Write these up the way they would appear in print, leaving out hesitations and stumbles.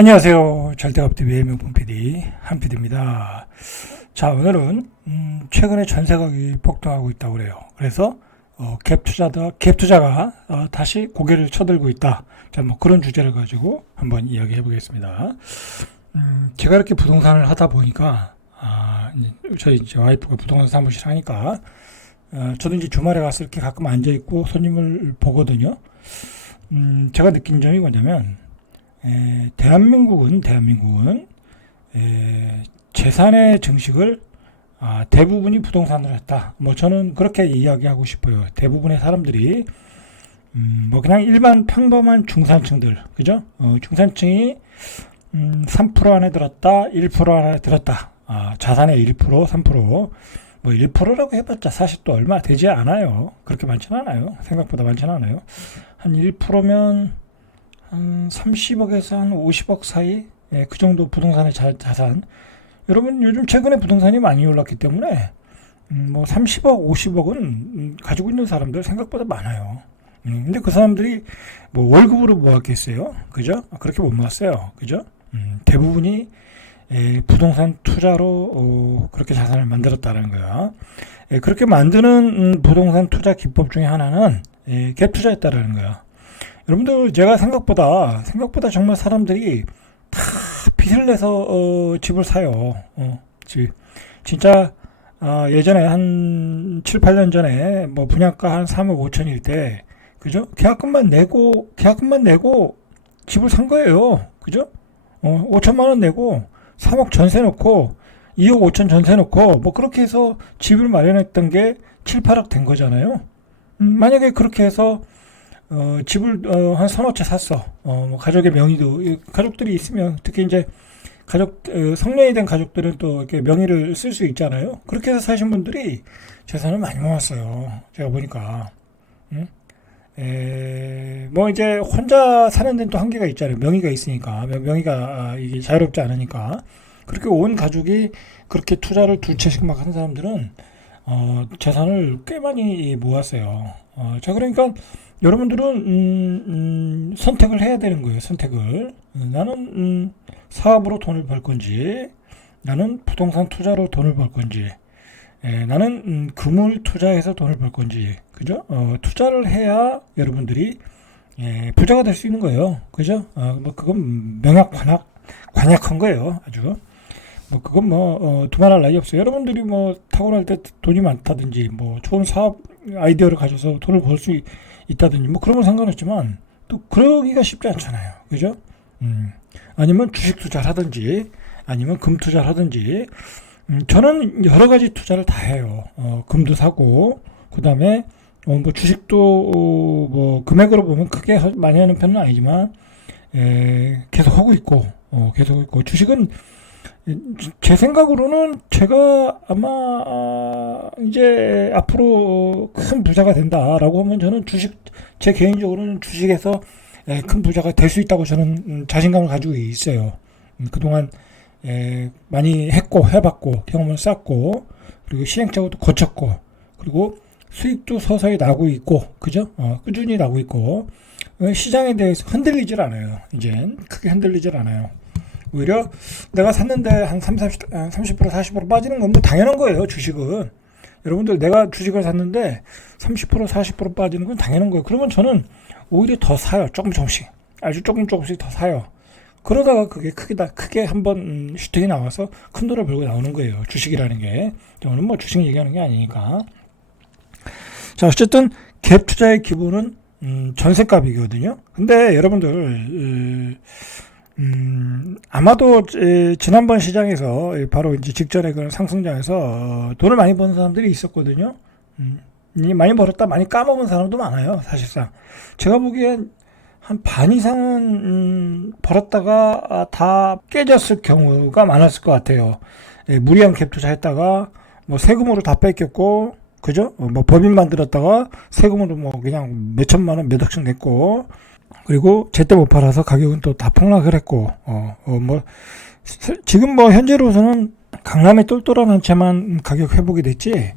안녕하세요. 절대값TV의 명품 PD 한PD입니다. 자, 오늘은 최근에 전세 가격이 폭등하고 있다고 그래요. 그래서 갭투자가 다시 고개를 쳐들고 있다. 자, 뭐 그런 주제를 가지고 한번 이야기해 보겠습니다. 제가 이렇게 부동산을 하다 보니까 저희 이제 와이프가 부동산 사무실 하니까 저도 이제 주말에 가서 이렇게 가끔 앉아 있고 손님을 보거든요. 제가 느낀 점이 뭐냐면 대한민국은 재산의 증식을 대부분이 부동산으로 했다. 뭐 저는 그렇게 이야기하고 싶어요. 대부분의 사람들이 뭐 그냥 일반 평범한 중산층들, 그죠? 중산층이 3% 안에 들었다, 1% 안에 들었다. 자산의 1%, 3%, 뭐 1%라고 해봤자 사실 또 얼마 되지 않아요. 그렇게 많지는 않아요. 생각보다 많지는 않아요. 한 1%면 한 30억에서 한 50억 사이, 그 정도 부동산의 자산. 여러분 요즘 최근에 부동산이 많이 올랐기 때문에 뭐 30억, 50억은 가지고 있는 사람들 생각보다 많아요. 근데 그 사람들이 뭐 월급으로 모았겠어요, 그죠? 그렇게 못 모았어요, 그죠? 대부분이 부동산 투자로 그렇게 자산을 만들었다는 거야. 그렇게 만드는 부동산 투자 기법 중에 하나는 갭 투자였다라는 거야. 여러분들, 제가 생각보다 정말 사람들이 다 빚을 내서 집을 사요. 진짜 예전에 한 7, 8년 전에 뭐 분양가 한 3억 5천일 때, 그죠? 계약금만 내고 집을 산 거예요. 그죠? 5천만 원 내고 3억 전세 놓고 2억 5천 전세 놓고 뭐 그렇게 해서 집을 마련했던 게 7, 8억 된 거잖아요. 만약에 그렇게 해서 집을 한 서너 채 샀어. 뭐 가족의 명의도, 가족들이 있으면 특히 이제 성년이 된 가족들은 또 이렇게 명의를 쓸 수 있잖아요. 그렇게 해서 사신 분들이 재산을 많이 모았어요. 제가 보니까. 뭐 이제 혼자 사는 데는 또 한계가 있잖아요. 명의가 있으니까. 명의가 이게 자유롭지 않으니까. 그렇게 온 가족이 그렇게 투자를 두 채씩 막 하는 사람들은 재산을 꽤 많이 모았어요. 자, 그러니까 여러분들은 선택을 해야 되는 거예요. 선택을. 나는 사업으로 돈을 벌 건지, 나는 부동산 투자로 돈을 벌 건지, 나는 금을 투자해서 돈을 벌 건지, 그죠? 투자를 해야 여러분들이 부자가 될 수 있는 거예요. 그죠? 뭐 그건 관약한 거예요. 아주. 뭐 그건 뭐 두말할 나위 없어요. 여러분들이 뭐 타고날 때 돈이 많다든지, 뭐 좋은 사업 아이디어를 가져서 돈을 벌 수 있다든지, 뭐 그런 건 상관없지만 또 그러기가 쉽지 않잖아요. 그죠? 아니면 주식 투자를 하든지, 아니면 금 투자를 하든지. 저는 여러 가지 투자를 다 해요. 금도 사고, 그 다음에 뭐 주식도 뭐 금액으로 보면 크게 많이 하는 편은 아니지만 계속 하고 있고, 주식은 제 생각으로는 제가 아마 이제 앞으로 큰 부자가 된다라고 하면 저는 제 개인적으로는 주식에서 큰 부자가 될 수 있다고 저는 자신감을 가지고 있어요. 그동안 많이 해봤고 경험을 쌓고, 그리고 시행착오도 거쳤고, 그리고 수익도 서서히 나고 있고, 그죠? 꾸준히 나고 있고, 시장에 대해서 흔들리질 않아요. 이젠 크게 흔들리질 않아요. 오히려 내가 샀는데 한 30%, 40% 빠지는 건 뭐 당연한 거예요. 주식은. 여러분들, 내가 주식을 샀는데 30%, 40% 빠지는 건 당연한 거예요. 그러면 저는 오히려 더 사요. 조금씩. 아주 조금씩 더 사요. 그러다가 그게 크게 한번 슈팅이 나와서 큰 돈을 벌고 나오는 거예요. 주식이라는 게. 저는 뭐 주식 얘기하는 게 아니니까. 자, 어쨌든 갭 투자의 기본은 전셋값이거든요. 근데 여러분들, 아마도 지난번 시장에서 바로 이제 직전에 그런 상승장에서 돈을 많이 버는 사람들이 있었거든요. 많이 벌었다 많이 까먹은 사람도 많아요. 사실상 제가 보기엔 한 반 이상은 벌었다가 다 깨졌을 경우가 많았을 것 같아요. 무리한 갭 투자했다가 뭐 세금으로 다 뺏겼고, 그죠? 뭐 법인 만들었다가 세금으로 뭐 그냥 몇 천만 원 몇 억씩 냈고, 그리고 제때 못 팔아서 가격은 또 다 폭락을 했고, 뭐 지금 뭐 현재로서는 강남의 똘똘한 한 채만 가격 회복이 됐지,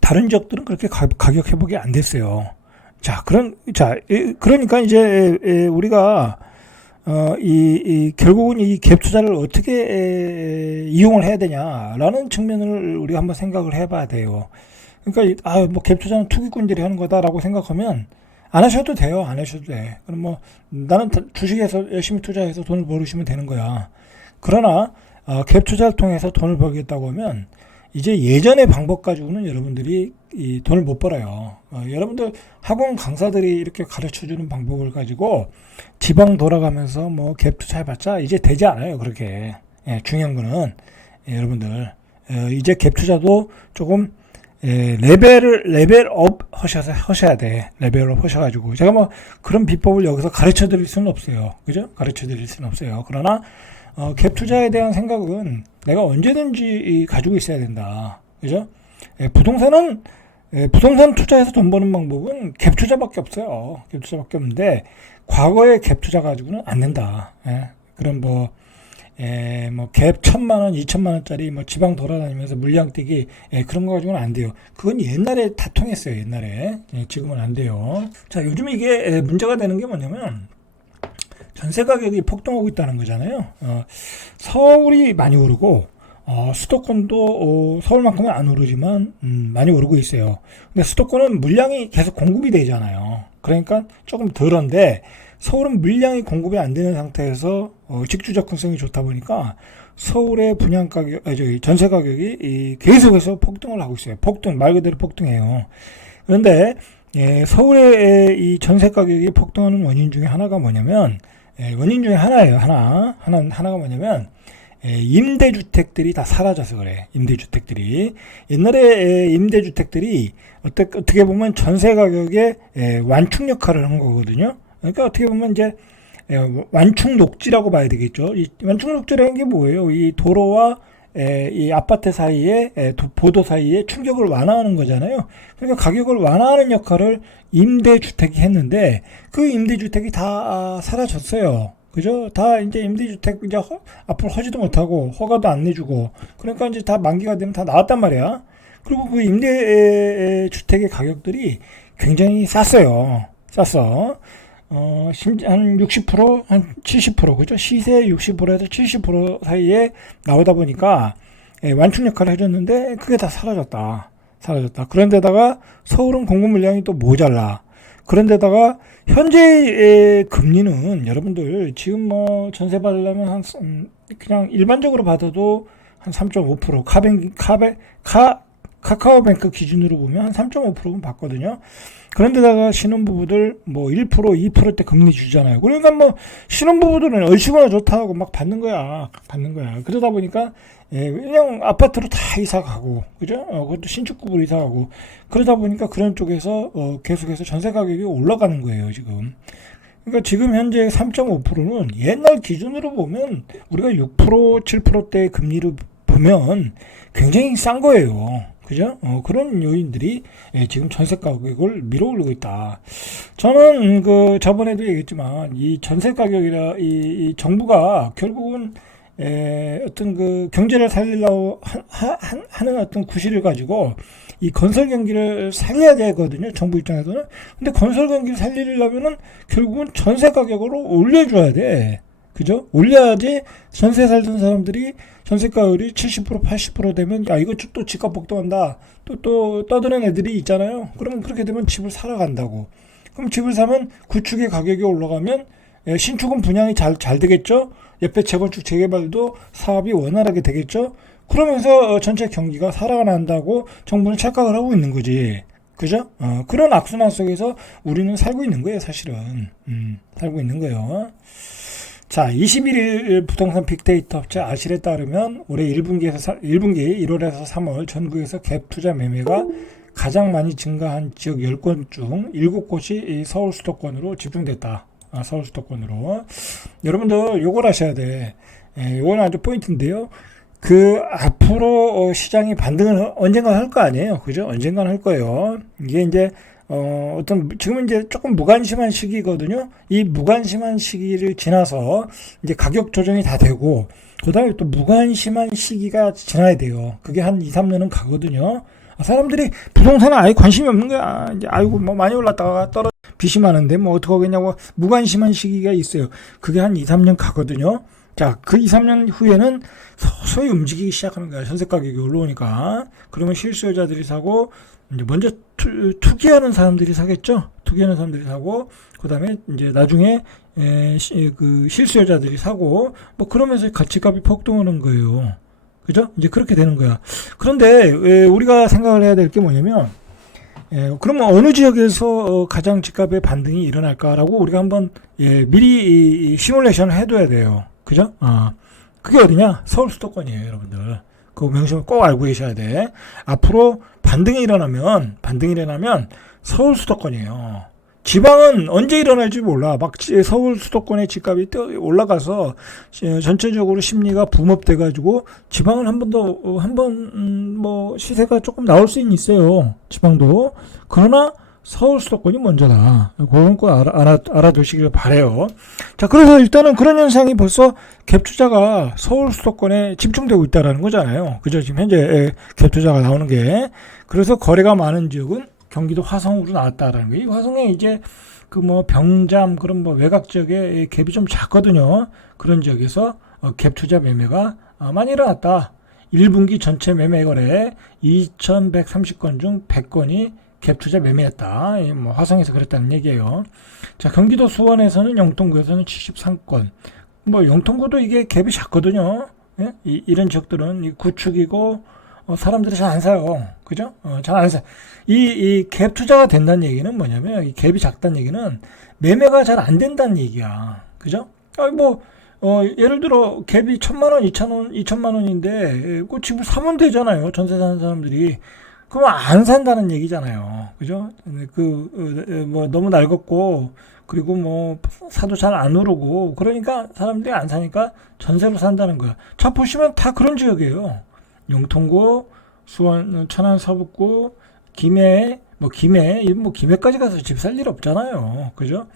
다른 지역들은 그렇게 가격 회복이 안 됐어요. 그러니까 이제 우리가 결국은 이 갭 투자를 어떻게 이용을 해야 되냐라는 측면을 우리가 한번 생각을 해봐야 돼요. 그러니까 뭐 갭 투자는 투기꾼들이 하는 거다라고 생각하면 안 하셔도 돼요. 안 하셔도 돼. 그럼 뭐 나는 주식에서 열심히 투자해서 돈을 벌으시면 되는 거야. 그러나 갭 투자를 통해서 돈을 벌겠다고 하면 이제 예전의 방법 가지고는 여러분들이 이 돈을 못 벌어요. 여러분들 학원 강사들이 이렇게 가르쳐주는 방법을 가지고 지방 돌아가면서 뭐 갭 투자해봤자 이제 되지 않아요. 그렇게. 중요한 거는 여러분들 이제 갭 투자도 조금 레벨업 하셔야 돼. 레벨업 하셔가지고. 제가 뭐 그런 비법을 여기서 가르쳐 드릴 수는 없어요. 그죠? 가르쳐 드릴 수는 없어요. 그러나, 갭 투자에 대한 생각은 내가 언제든지 가지고 있어야 된다. 그죠? 부동산 투자해서 돈 버는 방법은 갭 투자밖에 없어요. 갭 투자밖에 없는데, 과거에 갭 투자 가지고는 안 된다. 그럼 뭐 갭 1,000만원, 2,000만원짜리 뭐 지방 돌아다니면서 물량 뛰기, 그런 거 가지고는 안 돼요. 그건 옛날에 다 통했어요, 옛날에. 지금은 안 돼요. 자, 요즘 이게 문제가 되는 게 뭐냐면, 전세 가격이 폭등하고 있다는 거잖아요. 서울이 많이 오르고, 수도권도 서울만큼은 안 오르지만, 많이 오르고 있어요. 근데 수도권은 물량이 계속 공급이 되잖아요. 그러니까 조금 덜한데, 서울은 물량이 공급이 안 되는 상태에서 직주 접근성이 좋다 보니까 서울의 분양 가격, 전세 가격이 계속해서 폭등을 하고 있어요. 말 그대로 폭등해요. 그런데 서울의 이 전세 가격이 폭등하는 원인 중에 하나가 뭐냐면, 원인 중에 하나예요. 하나가 뭐냐면, 임대주택들이 다 사라져서 그래. 임대주택들이. 옛날에 임대주택들이 어떻게 보면 전세 가격의 완충 역할을 한 거거든요. 그러니까 어떻게 보면 이제 완충 녹지라고 봐야 되겠죠. 이 완충 녹지라는 게 뭐예요? 이 도로와 이 아파트 사이에 보도 사이에 충격을 완화하는 거잖아요. 그러니까 가격을 완화하는 역할을 임대주택이 했는데 그 임대주택이 다 사라졌어요. 그죠? 다 이제 임대주택 이제 앞으로 하지도 못하고 허가도 안 내주고 그러니까 이제 다 만기가 되면 다 나왔단 말이야. 그리고 그 임대주택의 가격들이 굉장히 쌌어요. 쌌어. 한 60%, 한 70%, 그죠? 시세 60%에서 70% 사이에 나오다 보니까 완충 역할을 해줬는데 그게 다 사라졌다. 그런데다가 서울은 공급 물량이 또 모자라. 그런데다가 현재 금리는 여러분들 지금 뭐 전세 받으려면 그냥 일반적으로 받아도 한 3.5% 카카오뱅크 기준으로 보면 한 3.5%는 받거든요. 그런데다가 신혼부부들 뭐 1%, 2%대 금리 주잖아요. 그러니까 뭐 신혼부부들은 얼씨구나 좋다고 막 받는 거야. 그러다 보니까 그냥 아파트로 다 이사 가고, 그죠? 그것도 신축급으로 이사 가고. 그러다 보니까 그런 쪽에서 계속해서 전세 가격이 올라가는 거예요, 지금. 그러니까 지금 현재 3.5%는 옛날 기준으로 보면 우리가 6%, 7%대 금리를 보면 굉장히 싼 거예요. 그죠? 그런 요인들이 지금 전세 가격을 밀어올리고 있다. 저는 저번에도 얘기했지만 이 전세 가격이라 이 정부가 결국은 어떤 경제를 살리려고 하는 어떤 구실을 가지고 이 건설 경기를 살려야 되거든요. 정부 입장에서는. 근데 건설 경기를 살리려면은 결국은 전세 가격으로 올려줘야 돼. 그죠? 올려야지 전세 살던 사람들이 전세가율이 70%, 80% 되면 이거 또 집값 폭등한다. 또 떠드는 애들이 있잖아요. 그러면 그렇게 되면 집을 사러 간다고. 그럼 집을 사면 구축의 가격이 올라가면 신축은 분양이 잘 되겠죠. 옆에 재건축 재개발도 사업이 원활하게 되겠죠. 그러면서 전체 경기가 살아난다고 정부는 착각을 하고 있는 거지. 그죠? 그런 악순환 속에서 우리는 살고 있는 거예요, 사실은. 살고 있는 거예요. 자, 21일 부동산 빅데이터 업체 아실에 따르면 올해 1분기 1월에서 3월 전국에서 갭 투자 매매가 가장 많이 증가한 지역 10곳 중 7곳이 서울 수도권으로 집중됐다. 서울 수도권으로. 여러분들 요걸 하셔야 돼. 요건 아주 포인트인데요. 앞으로 시장이 반등을 언젠가 할 거 아니에요. 그죠? 언젠가 할 거예요. 이게 이제 지금은 이제 조금 무관심한 시기거든요. 이 무관심한 시기를 지나서 이제 가격 조정이 다 되고, 그 다음에 또 무관심한 시기가 지나야 돼요. 그게 한 2, 3년은 가거든요. 사람들이 부동산에 아예 관심이 없는 거야. 이제 아이고 뭐 많이 올랐다가 떨어 빚이 많은데 뭐 어떡하겠냐고 무관심한 시기가 있어요. 그게 한 2, 3년 가거든요. 자, 그 2, 3년 후에는 서서히 움직이기 시작하는 거야. 전세 가격이 올라오니까. 그러면 실수요자들이 사고, 이제 먼저 투기하는 사람들이 사겠죠. 투기하는 사람들이 사고, 그 다음에 이제 나중에 그 실수요자들이 사고, 뭐 그러면서 가치값이 폭등하는 거예요. 그죠? 이제 그렇게 되는 거야. 그런데 우리가 생각을 해야 될 게 뭐냐면, 그러면 어느 지역에서 가장 집값의 반등이 일어날까라고 우리가 한번 미리 시뮬레이션을 해둬야 돼요. 그죠? 그게 어디냐? 서울 수도권이에요, 여러분들. 그 명심을 꼭 알고 계셔야 돼. 앞으로 반등이 일어나면 서울 수도권이에요. 지방은 언제 일어날지 몰라. 막 서울 수도권의 집값이 올라가서 전체적으로 심리가 붐업돼가지고 지방은 뭐 시세가 조금 나올 수는 있어요. 지방도. 그러나 서울 수도권이 먼저다. 그런 거 알아두시길 바래요. 자, 그래서 일단은 그런 현상이 벌써 갭 투자가 서울 수도권에 집중되고 있다라는 거잖아요. 그죠? 지금 현재 갭 투자가 나오는 게. 그래서 거래가 많은 지역은 경기도 화성으로 나왔다라는 거예요. 이 화성에 이제 그 뭐 병잠 그런 뭐 외곽 지역에 갭이 좀 작거든요. 그런 지역에서 갭 투자 매매가 많이 일어났다. 1분기 전체 매매 거래 2,130건 중 100건이 갭 투자 매매했다. 뭐 화성에서 그랬다는 얘기예요. 자, 경기도 수원에서는 영통구에서는 73건. 뭐 영통구도 이게 갭이 작거든요. 예? 이런 지역들은 구축이고 사람들이 잘 안 사요. 그죠? 잘 안 사. 이 갭 투자가 된다는 얘기는 뭐냐면 이 갭이 작다는 얘기는 매매가 잘 안 된다는 얘기야. 그죠? 예를 들어 갭이 1,000만 원, 2,000만 원인데 그 집을 사면 되잖아요. 전세 사는 사람들이. 그럼 안 산다는 얘기잖아요. 그죠? 뭐 너무 낡았고 그리고 뭐 사도 잘 안 오르고 그러니까 사람들이 안 사니까 전세로 산다는 거야. 자, 보시면 다 그런 지역이에요. 영통구, 수원, 천안 서북구, 김해, 김해까지 가서 집 살 일 없잖아요. 그죠?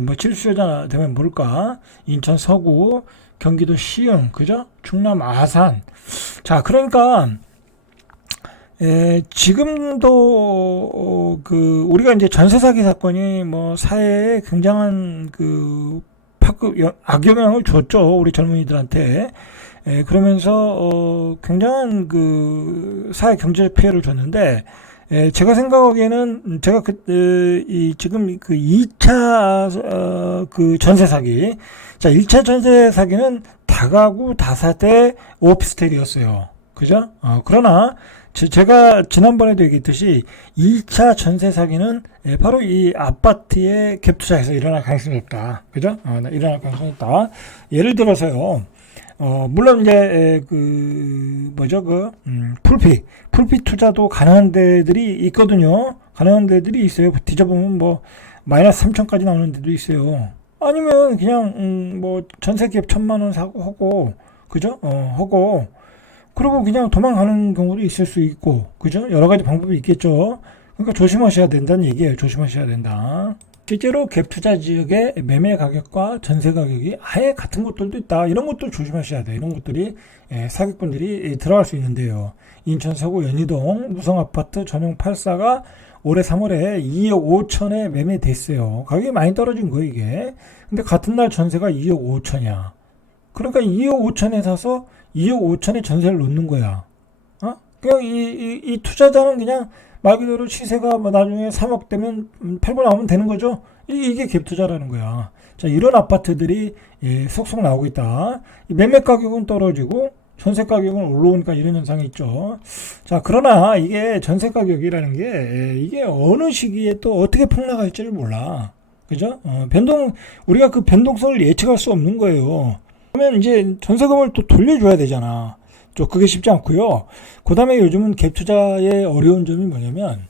뭐 실수요자 되면 모를까? 인천 서구, 경기도 시흥, 그죠? 충남 아산. 자, 그러니까 지금도 우리가 이제 전세 사기 사건이 뭐 사회에 굉장한 악영향을 줬죠. 우리 젊은이들한테. 그러면서 굉장한 사회 경제적 피해를 줬는데 제가 생각하기에는 제가 지금 2차 전세 사기. 자, 1차 전세 사기는 다가구 다세대 오피스텔이었어요. 그죠? 그러나 제가 지난번에도 얘기했듯이 2차 전세 사기는 바로 이 아파트의 갭 투자에서 일어날 가능성이 없다. 그죠? 일어날 가능성이 없다. 예를 들어서요. 물론 이제 풀피 투자도 가능한 데들이 있거든요. 가능한 데들이 있어요. 뒤져보면 뭐 마이너스 3천까지 나오는 데도 있어요. 아니면 그냥 뭐 전세 갭 1,000만 원 사고 하고 그죠? 하고 그리고 그냥 도망가는 경우도 있을 수 있고 그죠? 여러 가지 방법이 있겠죠. 그러니까 조심하셔야 된다는 얘기예요. 조심하셔야 된다. 실제로 갭 투자 지역의 매매 가격과 전세 가격이 아예 같은 곳들도 있다. 이런 것들 조심하셔야 돼요. 이런 것들이 사기꾼들이 들어갈 수 있는데요. 인천 서구 연희동 무성 아파트 전용 84가 올해 3월에 2억 5천에 매매됐어요. 가격이 많이 떨어진 거예요, 이게. 근데 같은 날 전세가 2억 5천이야. 그러니까 2억 5천에 사서 2억 5천에 전세를 놓는 거야. 그냥 이 투자자는 그냥 말 그대로 시세가 뭐 나중에 3억 되면 팔고 나오면 되는 거죠. 이게 갭 투자라는 거야. 자, 이런 아파트들이 속속 나오고 있다. 이 매매 가격은 떨어지고 전세 가격은 올라오니까 이런 현상이 있죠. 자, 그러나 이게 전세 가격이라는 게 이게 어느 시기에 또 어떻게 폭락할지를 몰라. 그죠? 우리가 그 변동성을 예측할 수 없는 거예요. 그러면 이제 전세금을 또 돌려줘야 되잖아. 그게 쉽지 않고요. 그 다음에 요즘은 갭 투자의 어려운 점이 뭐냐면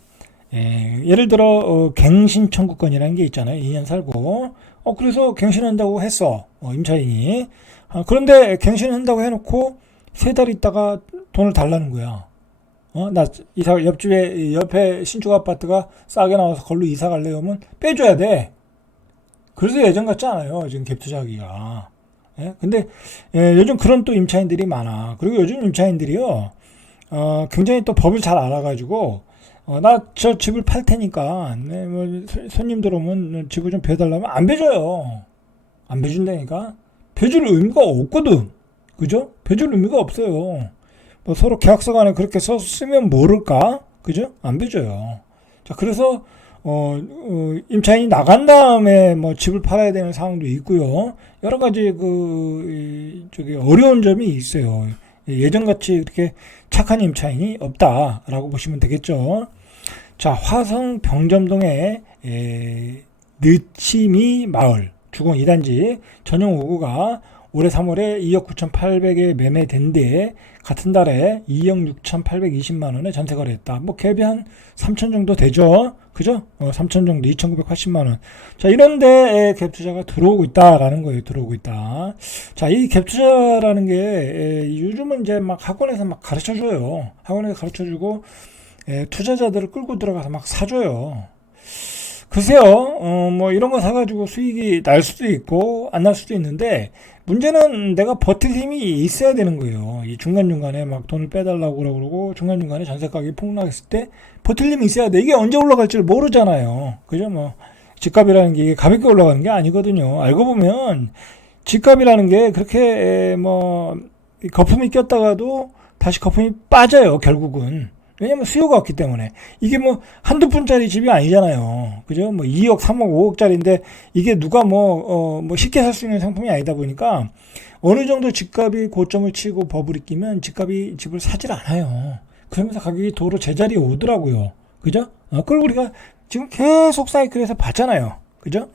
예를 들어 갱신 청구권이라는 게 있잖아요. 2년 살고 그래서 갱신한다고 했어. 임차인이. 그런데 갱신한다고 해놓고 3달 있다가 돈을 달라는 거야. 나 옆에 신축 아파트가 싸게 나와서 걸로 이사 갈래 하면 빼줘야 돼. 그래서 예전 같지 않아요. 지금 갭 투자하기가. 근데 요즘 그런 또 임차인들이 많아. 그리고 요즘 임차인들이요. 굉장히 또 법을 잘 알아가지고 나 저 집을 팔 테니까 네, 뭐 손님 들어오면 집을 좀 배달라면 안 배줘요. 안 배준다니까. 배줄 의미가 없거든. 그죠? 배줄 의미가 없어요. 뭐 서로 계약서 간에 그렇게 쓰면 모를까? 그죠? 안 배줘요. 자, 그래서 임차인이 나간 다음에 뭐 집을 팔아야 되는 상황도 있고요. 여러 가지 저기 어려운 점이 있어요. 예전같이 이렇게 착한 임차인이 없다라고 보시면 되겠죠. 자, 화성 병점동의 느치미 마을 주공 2단지 전용 5구가 올해 3월에 2억 9,800에 매매된 뒤에 같은 달에 2억 6,820만 원에 전세 거래했다. 뭐 갭이 한 3천 정도 되죠. 그죠? 3천 정도, 2,980만 원. 자, 이런데 갭 투자가 들어오고 있다라는 거예요. 들어오고 있다. 자, 이 갭 투자라는 게 요즘은 이제 막 학원에서 막 가르쳐 줘요. 학원에서 가르쳐 주고 투자자들을 끌고 들어가서 막 사줘요. 글쎄요, 뭐 이런 거 사가지고 수익이 날 수도 있고 안 날 수도 있는데 문제는 내가 버틸 힘이 있어야 되는 거예요. 이 중간중간에 막 돈을 빼달라고 그러고 중간중간에 전세 가격이 폭락했을 때 버틸 힘이 있어야 돼. 이게 언제 올라갈지를 모르잖아요. 그죠? 뭐 집값이라는 게 가볍게 올라가는 게 아니거든요. 알고 보면 집값이라는 게 그렇게 뭐 거품이 꼈다가도 다시 거품이 빠져요. 결국은. 왜냐면 수요가 없기 때문에. 이게 뭐 한두 푼짜리 집이 아니잖아요. 그죠? 뭐 2억, 3억, 5억짜리인데 이게 누가 뭐 쉽게 살 수 있는 상품이 아니다 보니까 어느 정도 집값이 고점을 치고 버블이 끼면 집을 사질 않아요. 그러면서 가격이 도로 제자리에 오더라고요. 그죠? 그걸 우리가 지금 계속 사이클에서 봤잖아요. 그죠?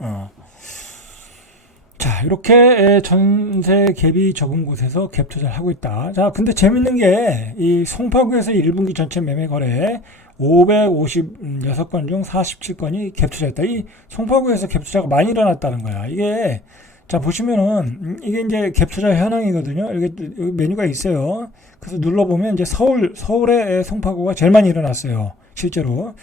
자, 이렇게 전세 갭이 적은 곳에서 갭 투자를 하고 있다. 자, 근데 재밌는 게 이 송파구에서 1분기 전체 매매 거래 556건 중 47건이 갭 투자했다. 이 송파구에서 갭 투자가 많이 일어났다는 거야. 이게 자, 보시면은 이게 이제 갭 투자 현황이거든요. 여기 메뉴가 있어요. 그래서 눌러보면 이제 서울의 송파구가 제일 많이 일어났어요. 실제로.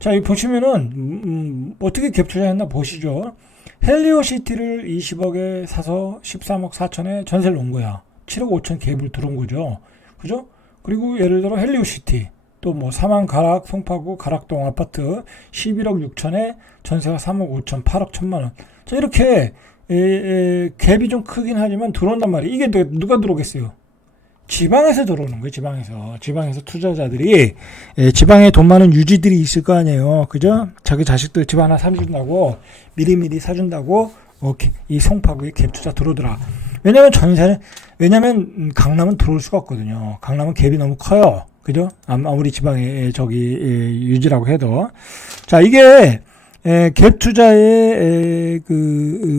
자, 여기 보시면은 어떻게 갭 투자했나 보시죠. 헬리오시티를 20억에 사서 13억 4천에 전세를 놓은 거야. 7억 5천 갭을 들어온 거죠. 그죠? 그리고 예를 들어 헬리오시티 또 뭐 사만 가락 송파구 가락동 아파트 11억 6천에 전세가 3억 5천 8억 1천만 원. 자, 이렇게 갭이 좀 크긴 하지만 들어온단 말이에요. 이게 누가 들어오겠어요? 지방에서 들어오는 거예요. 지방에서 투자자들이 지방에 돈 많은 유지들이 있을 거 아니에요. 그죠? 자기 자식들 집 하나 사준다고 미리미리 사준다고 이 송파구에 갭 투자 들어오더라. 왜냐면 강남은 들어올 수가 없거든요. 강남은 갭이 너무 커요. 그죠? 아무리 지방에 유지라고 해도. 자, 이게 갭 투자의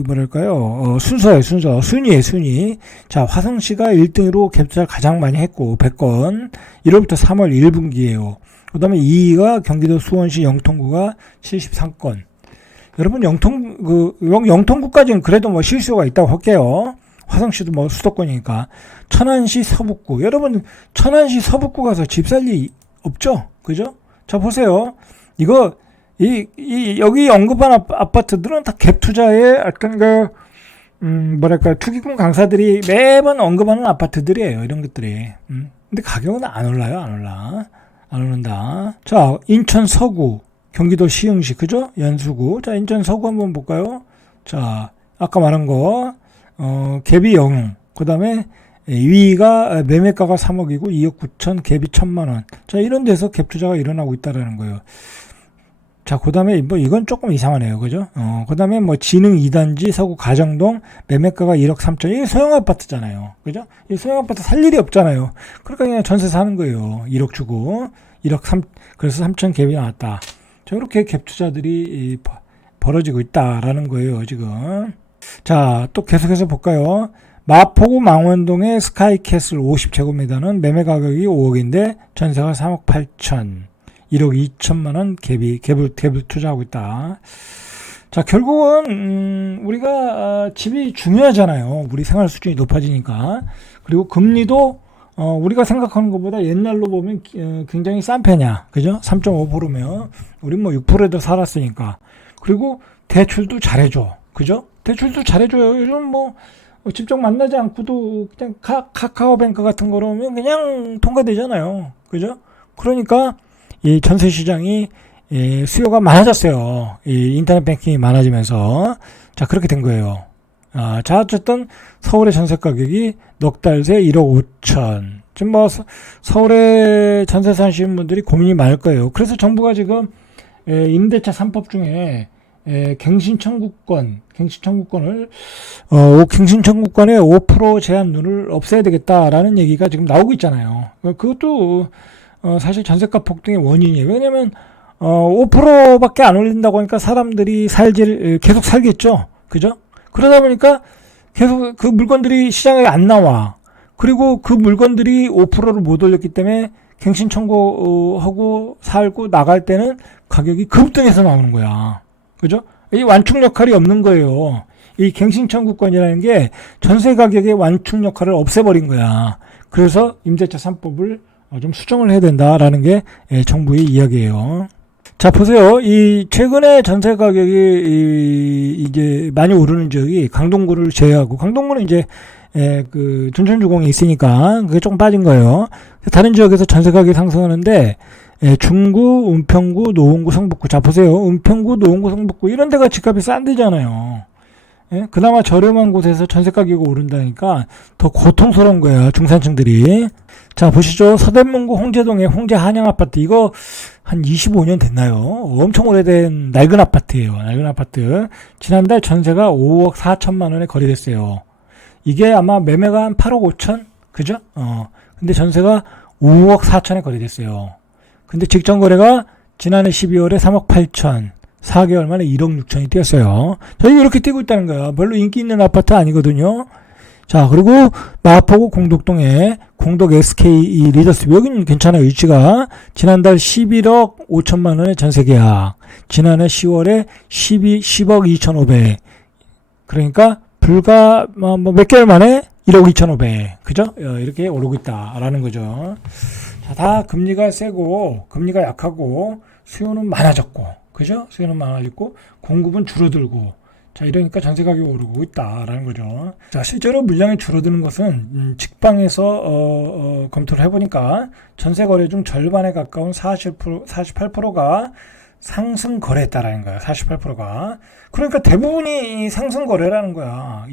뭐랄까요? 순서예요, 순위. 자, 화성시가 1등으로 갭 투자를 가장 많이 했고, 100건. 1월부터 3월 1분기예요. 그 다음에 2위가 경기도 수원시 영통구가 73건. 여러분, 영통구까지는 그래도 뭐 실수가 있다고 할게요. 화성시도 뭐 수도권이니까. 천안시 서북구. 여러분, 천안시 서북구 가서 집 살 리 없죠? 그죠? 자, 보세요. 이거, 여기 언급한 아파트들은 다 갭 투자에 약간 뭐랄까, 투기꾼 강사들이 매번 언급하는 아파트들이에요. 이런 것들이. 근데 가격은 안 올라요. 안 오른다. 자, 인천 서구, 경기도 시흥시, 그죠? 연수구. 자, 인천 서구 한번 볼까요? 자, 아까 말한 거, 갭이 0. 그 다음에 위가 매매가가 3억이고 2억 9천, 갭이 1,000만 원. 자, 이런 데서 갭 투자가 일어나고 있다라는 거예요. 자, 그 다음에 뭐 이건 조금 이상하네요. 그죠? 그 다음에 뭐 진흥 2단지 서구 가정동 매매가가 1억 3천. 이게 소형 아파트잖아요. 그죠? 이 소형 아파트 살 일이 없잖아요. 그러니까 그냥 전세 사는 거예요. 1억 주고 1억 3, 그래서 3천 갭이 나왔다. 자, 이렇게 갭 투자들이 벌어지고 있다라는 거예요, 지금. 자, 또 계속해서 볼까요? 마포구 망원동의 스카이캐슬 50제곱미터는 매매 가격이 5억인데 전세가 3억 8천. 1억 2천만 원 갭을 투자하고 있다. 자, 결국은 우리가 집이 중요하잖아요. 우리 생활 수준이 높아지니까. 그리고 금리도 우리가 생각하는 것보다 옛날로 보면 굉장히 싼 편이야. 그죠? 3.5%면 우리 뭐 6%에도 살았으니까. 그리고 대출도 잘해줘. 그죠? 대출도 잘해줘요. 요즘 뭐 직접 만나지 않고도 그냥 카카오뱅크 같은 거로 하면 그냥 통과되잖아요. 그죠? 그러니까 이 전세 시장이 수요가 많아졌어요. 이 인터넷 뱅킹이 많아지면서. 자, 그렇게 된 거예요. 자, 어쨌든 서울의 전세 가격이 넉 달 새 1억 5천. 지금 뭐 서울에 전세 사시는 분들이 고민이 많을 거예요. 그래서 정부가 지금 임대차 3법 중에 갱신 청구권을 갱신 청구권의 5% 제한률을 없애야 되겠다라는 얘기가 지금 나오고 있잖아요. 그것도 사실 전세가 폭등의 원인이에요. 왜냐면 5%밖에 안 올린다고 하니까 사람들이 계속 살겠죠. 그죠? 그러다 보니까 계속 그 물건들이 시장에 안 나와. 그리고 그 물건들이 5%를 못 올렸기 때문에 갱신 청구하고 살고 나갈 때는 가격이 급등해서 나오는 거야. 그죠? 이 완충 역할이 없는 거예요. 이 갱신 청구권이라는 게 전세 가격의 완충 역할을 없애버린 거야. 그래서 임대차 3법을 좀 수정을 해야 된다라는 게 정부의 이야기예요. 자, 보세요. 이 최근에 전세 가격이 이제 많이 오르는 지역이 강동구를 제외하고, 강동구는 이제 그 둔촌주공이 있으니까 그게 조금 빠진 거예요. 다른 지역에서 전세 가격이 상승하는데 중구, 은평구, 노원구, 성북구. 자, 보세요. 은평구, 노원구, 성북구 이런 데가 집값이 싼 데잖아요. 그나마 저렴한 곳에서 전세 가격이 오른다니까 더 고통스러운 거야, 중산층들이. 자, 보시죠. 서대문구 홍제동의 홍제 한양 아파트. 이거 한 25년 됐나요? 엄청 오래된 낡은 아파트예요. 낡은 아파트. 지난달 전세가 5억 4천만 원에 거래됐어요. 이게 아마 매매가 한 8억 5천? 그죠? 근데 전세가 5억 4천에 거래됐어요. 근데 직전 거래가 지난해 12월에 3억 8천. 4개월 만에 1억 6천이 뛰었어요. 저희 이렇게 뛰고 있다는 거야. 별로 인기 있는 아파트 아니거든요. 자, 그리고 마포구 공덕동에 공덕 SK 리더스뷰. 여기는 괜찮아요. 위치가. 지난달 11억 5천만 원의 전세 계약. 지난해 10월에 10억 2,500. 그러니까 불과 몇 개월 만에 1억 2,500. 그죠? 이렇게 오르고 있다라는 거죠. 자, 다 금리가 세고 금리가 약하고 수요는 많아졌고, 그죠? 수요는 많아졌고 공급은 줄어들고, 자, 이러니까 전세 가격이 오르고 있다라는 거죠. 자, 실제로 물량이 줄어드는 것은 직방에서 검토를 해보니까 전세 거래 중 절반에 가까운 48%가 상승 거래했다라는 거야. 48%가. 그러니까 대부분이 상승 거래라는 거야.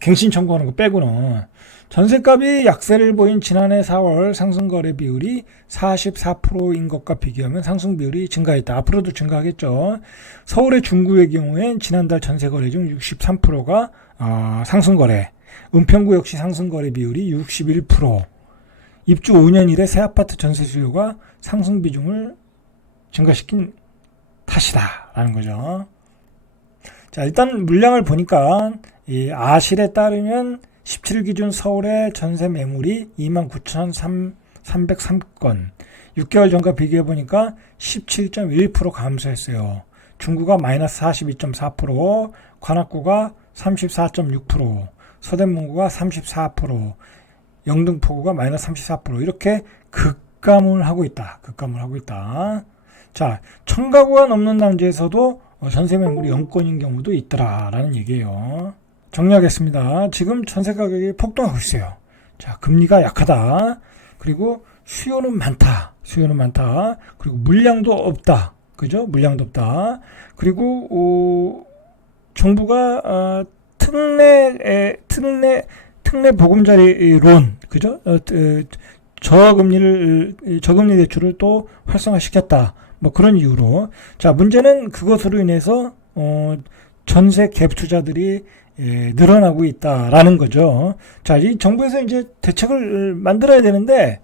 갱신 청구하는 거 빼고는. 전세값이 약세를 보인 지난해 4월 상승 거래 비율이 44%인 것과 비교하면 상승 비율이 증가했다. 앞으로도 증가하겠죠. 서울의 중구의 경우엔 지난달 전세 거래 중 63%가 상승 거래. 은평구 역시 상승 거래 비율이 61%. 입주 5년 이래 새 아파트 전세 수요가 상승 비중을 증가시킨 탓이다라는 거죠. 자, 일단 물량을 보니까 이 아실에 따르면 17일 기준 서울의 전세 매물이 29,303건. 6개월 전과 비교해 보니까 17.1% 감소했어요. 중구가 마이너스 42.4%, 관악구가 34.6%, 서대문구가 34%, 영등포구가 마이너스 34%. 이렇게 급감을 하고 있다. 자, 1,000가구가 넘는 단지에서도 전세 매물이 0건인 경우도 있더라라는 얘기예요. 정리하겠습니다. 지금 전세 가격이 폭등하고 있어요. 자, 금리가 약하다. 그리고 수요는 많다. 그리고 물량도 없다. 그죠? 물량도 없다. 그리고 특례 보금자리론, 그죠? 저금리 대출을 또 활성화시켰다. 뭐 그런 이유로. 자, 문제는 그것으로 인해서 전세 갭 투자들이 늘어나고 있다라는 거죠. 자, 이 정부에서 이제 대책을 만들어야 되는데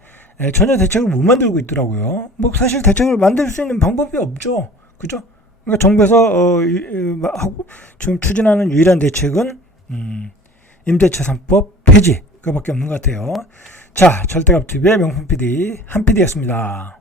전혀 대책을 못 만들고 있더라고요. 뭐 사실 대책을 만들 수 있는 방법이 없죠. 그죠? 그러니까 정부에서 지금 추진하는 유일한 대책은 임대차 3법 폐지, 그거밖에 없는 것 같아요. 자, 절대값TV의 명품 PD 한 PD였습니다.